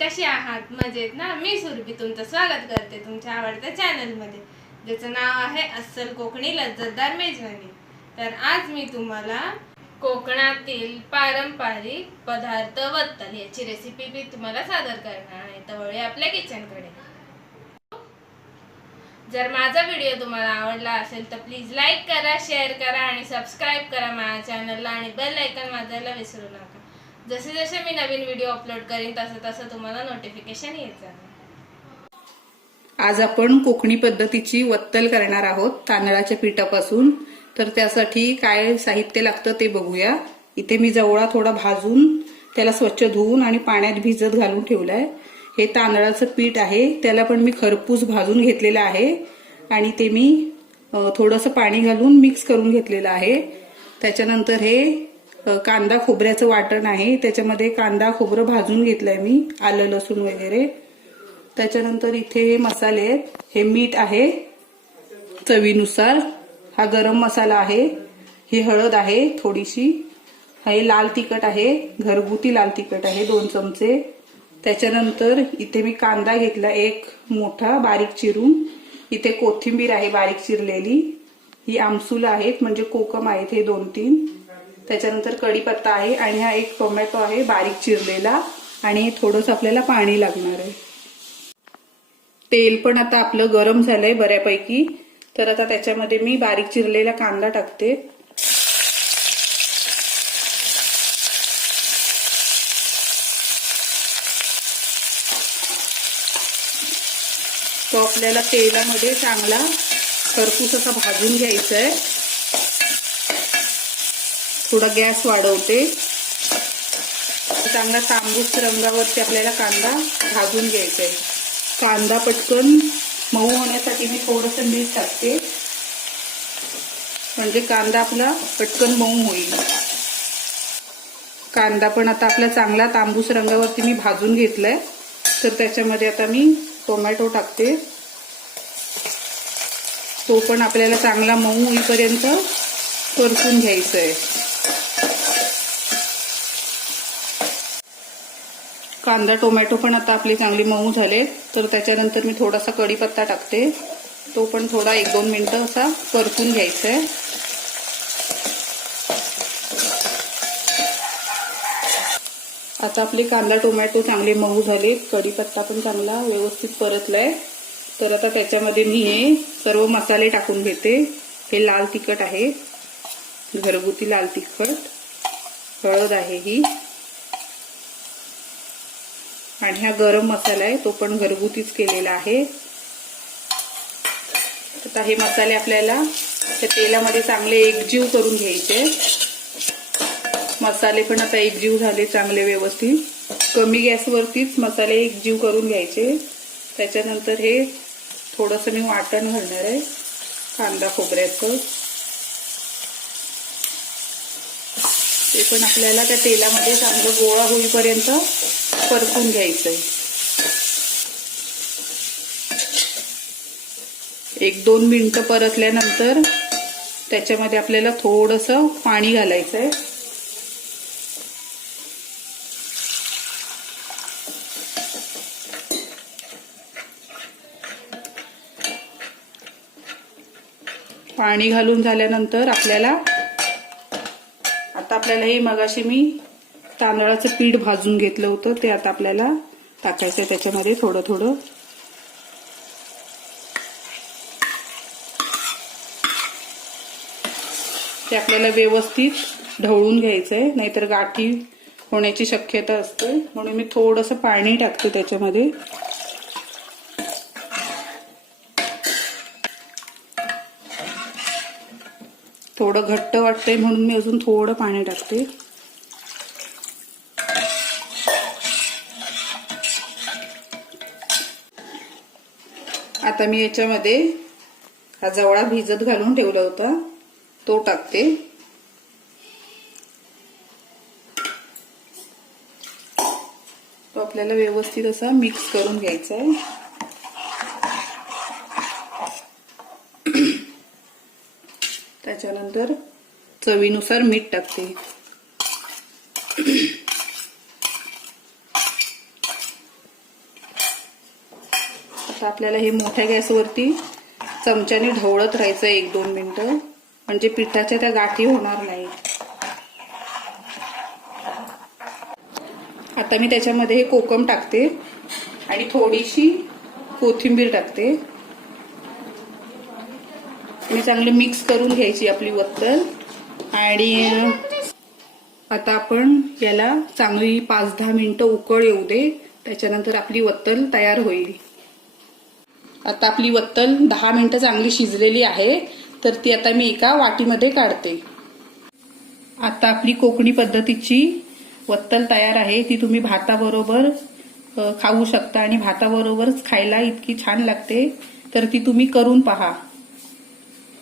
कशी आहात? मजेत ना? मी सुरभी तुमचं स्वागत करते तुमच्या आवडत्या चॅनल मध्ये, ज्याचं नाव आहे अस्सल कोकणी लज्जतदार मेजवानी। तर आज मी तुम्हाला कोकणातील पारंपरिक पदार्थ वत्तल याची रेसिपी मी तुम्हाला सादर करणार आहे। तर वळूया आपल्या किचन कडे। जर माझा व्हिडिओ तुम्हाला आवडला असेल तर प्लीज लाईक करा, शेअर करा आणि सबस्क्राईब करा माझ्या चॅनलला आणि बेल आयकॉन वाजवायला विसरू नका। जसे जसे मी नवीन व्हिडिओ अपलोड करीन तसं तुम्हाला नोटिफिकेशन येत जाईल। आज आपण कोकणी पद्धतीची वत्तल करणार आहोत तांदळाच्या पिठापासून। तर त्यासाठी काय साहित्य लागतं ते बघूया। इथे मी जवळा थोडा भाजून त्याला स्वच्छ धुवून आणि पाण्यात भिजत घालून ठेवलाय। हे तांदळाचं पीठ आहे, त्याला पण मी खरपूस भाजून घेतलेलं आहे आणि ते मी थोडंसं पाणी घालून मिक्स करून घेतलेलं आहे। त्याच्यानंतर हे कांदा खोबऱ्याचं वाटण आहे, त्याच्यामध्ये कांदा खोबरं भाजून घेतलंय मी, आलं लसूण वगैरे। त्याच्यानंतर इथे हे मसाले आहेत, हे मीठ आहे चवीनुसार, हा गरम मसाला आहे, ही हळद आहे थोडीशी, हे लाल तिखट आहे, घरगुती लाल तिखट आहे 2 चमचे। त्याच्यानंतर इथे मी कांदा घेतला एक मोठा बारीक चिरून, इथे कोथिंबीर आहे बारीक चिरलेली, ही आमसूल आहेत म्हणजे कोकम आहेत हे 2-3। त्याच्यानंतर कढीपत्ता आहे आणि हा एक टोमॅटो आहे बारीक चिरलेला आणि थोडंसं आपल्याला पाणी लागणार आहे। तेल पण आता आपलं गरम झालंय बऱ्यापैकी, तर आता त्याच्यामध्ये मी बारीक चिरलेला कांदा टाकते। तो आपल्याला तेलामध्ये चांगला खरपूस असा भाजून घ्यायचा आहे। थोडा गॅस वाढवते, चांगला तांबूस रंगावरती आपल्याला कांदा भाजून घ्यायचा आहे। कांदा पटकन मऊ होण्यासाठी मी थोडंसं मीठ टाकते, म्हणजे कांदा आपला पटकन मऊ होईल। कांदा पण आता आपला चांगला तांबूस रंगावरती मी भाजून घेतलाय, तर त्याच्यामध्ये आता मी टोमॅटो टाकते। तो पण आपल्याला चांगला मऊ होईपर्यंत परतून घ्यायचा आहे। कांदा टोमॅटो पण आता आपले चांगले मऊ झाले, तर त्याच्यानंतर मी थोडासा कढीपत्ता टाकते, तो पण थोडा 1-2 मिनिटं असा परतून घ्यायचा आहे। आता आपले कांदा टोमॅटो चांगले मऊ झाले, कढीपत्ता पण चांगला व्यवस्थित परतलाय, तर आता त्याच्यामध्ये मी हे सर्व मसाले टाकून घेते। हे लाल तिखट आहे, घरगुती लाल तिखट, हळद आहे ही, आणि हा गरम मसाला आहे तो पण घरगुतीच केलेला आहे। आता हे मसाले आपल्याला त्या तेलामध्ये चांगले एकजीव करून घ्यायचे। मसाले पण आता एकजीव झाले चांगले व्यवस्थित, कमी गॅसवरतीच मसाले एकजीव करून घ्यायचे। त्याच्यानंतर हे थोडंसं मी वाटण घालणार आहे कांदा खोबऱ्याचं, ते पण आपल्याला त्या तेलामध्ये चांगलं गोळा होईपर्यंत परतून घ्यायचंय। 1-2 मिनिटं परतल्यानंतर त्याच्यामध्ये आपल्याला थोडंसं पाणी घालायचंय। पाणी घालून झाल्यानंतर आपल्याला हे मगाशी मी तांदळाचं पीठ भाजून घेतलं होतं ते आता आपल्याला टाकायचं त्याच्यामध्ये थोडं थोडं। ते आपल्याला व्यवस्थित ढवळून घ्यायचंय, नाहीतर गाठी होण्याची शक्यता असते, म्हणून मी थोडंसं पाणी टाकते त्याच्यामध्ये। थोडं घट्ट वाटतंय म्हणून मी अजून थोडं पाणी टाकते। आता मी याच्यामध्ये हा जवळा भिजत घालून ठेवला होता तो टाकते। तो आपल्याला व्यवस्थित असा मिक्स करून घ्यायचा आहे. त्याच्यानंतर चवीनुसार मीठ टाकते. आता आपल्याला हे मोठ्या गॅसवरती चमच्याने ढवळत राहायचं 1-2 मिनिटं, म्हणजे पिठाच्या त्या गाठी होणार नाही. आता मी त्याच्यामध्ये हे कोकम टाकते आणि थोडीशी कोथिंबीर टाकते आणि चांगली मिक्स करून घ्यायची आपली वत्तल. आणि आता आपण याला चांगली 5-10 मिनिटं उकळ येऊ दे. त्याच्यानंतर आपली वत्तल तयार होईल. आता आपली वत्तल 10 मिनिटं चांगली शिजलेली आहे, तर ती आता मी एका वाटीमध्ये काढते. आता आपली कोकणी पद्धतीची वत्तल तयार आहे. ती तुम्ही भाताबरोबर खाऊ शकता आणि भाताबरोबरच खायला इतकी छान लागते. तर ती तुम्ही करून पहा.